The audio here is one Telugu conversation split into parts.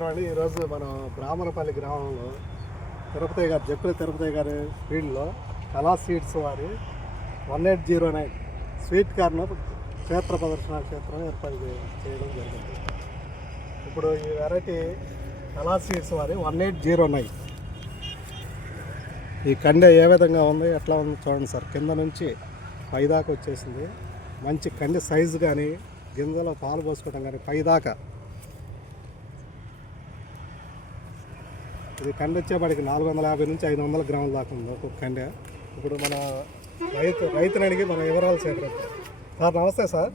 ఈరోజు మనం బ్రాహ్మణపల్లి గ్రామంలో తిరుపతి గారు జక్కుల తిరుపతి గారి ఫీల్డ్లో కళా సీడ్స్ వారి 1809 స్వీట్ కార్న్ క్షేత్ర ప్రదర్శన క్షేత్రం ఏర్పాటు చేయడం జరిగింది. ఇప్పుడు ఈ వెరైటీ కళా సీడ్స్ వారి 1809 ఈ కండె ఏ విధంగా ఉంది, ఎట్లా ఉంది చూడండి సార్. కింద నుంచి పైదాకా వచ్చేసింది. మంచి కండె సైజు కానీ గింజలో పాలు పోసుకోవడం కానీ పైదాకా ఇది కండె వచ్చేవాడికి 450 నుంచి 500 గ్రాముల దాకా ఉంది ఒక్కొక్క కండె. ఇప్పుడు మన రైతుని అడిగి మన వివరాలు సేకరిస్తాం. సార్ నమస్తే సార్,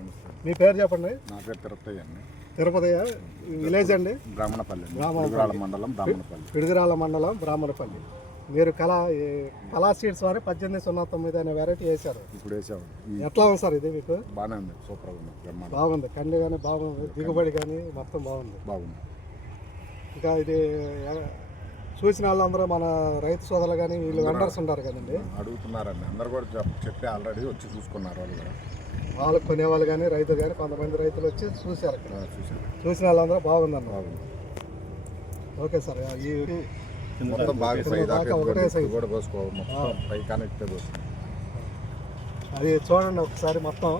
మీ పేరు చెప్పండి. నా పేరు తిరుపతి అండి. తిరుపతి విలేజ్ అండి? బ్రాహ్మణపల్లి మండలం పిడుగురాళ్ళ మండలం బ్రాహ్మణపల్లి. మీరు కళా సీడ్స్ వారి 1809 అనే వెరైటీ వేశారు. ఇప్పుడు వేసాము. ఎట్లా ఉంది సార్ ఇది? మీకు బాగానే ఉంది, సూపర్ ఉంది, బాగుంది. కండె కానీ బాగుంది, దిగుబడి కానీ మొత్తం బాగుంది. ఇంకా ఇది చూసిన వాళ్ళందరూ మన రైతు సోదరులు కానీ వీళ్ళు వెండర్స్ ఉంటారు కదండి, అడుగుతున్నారండి. అందరు కూడా చెప్పి ఆల్రెడీ వచ్చి చూసుకున్నారు. వాళ్ళు కూడా వాళ్ళు కొనేవాళ్ళు కానీ రైతులు కానీ కొంతమంది రైతులు వచ్చి చూశారు. చూసిన వాళ్ళందరూ బాగుందన్న. ఓకే సార్, ఈ మొత్తం బాగా ఒకటే సైజు కూడా పోసుకోవాలి. పై కనెక్ట్ అది చూడండి ఒకసారి మొత్తం.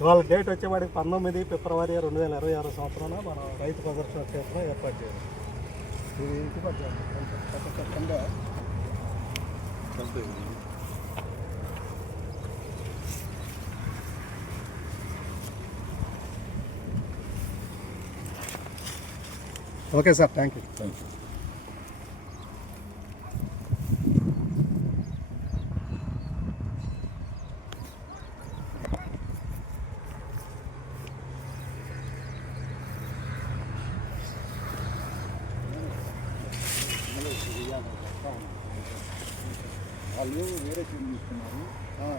ఇవాళ డేట్ వచ్చేవాడికి 19 ఫిబ్రవరి 2026 సంవత్సరాన మనం రైతు ప్రదర్శన క్షేత్రం ఏర్పాటు చేయాలి. ఇది ఇంటి పట్టిందా ఓకే సార్, థ్యాంక్ యూ. వాళ్ళు వేరే చీరలు తీసుకున్నారు.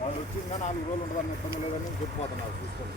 వాళ్ళు వచ్చి ఇంకా 4 రోజులు ఉండదని ఇబ్బంది లేదని చెప్పిపోతున్నారు. చూసుకోండి.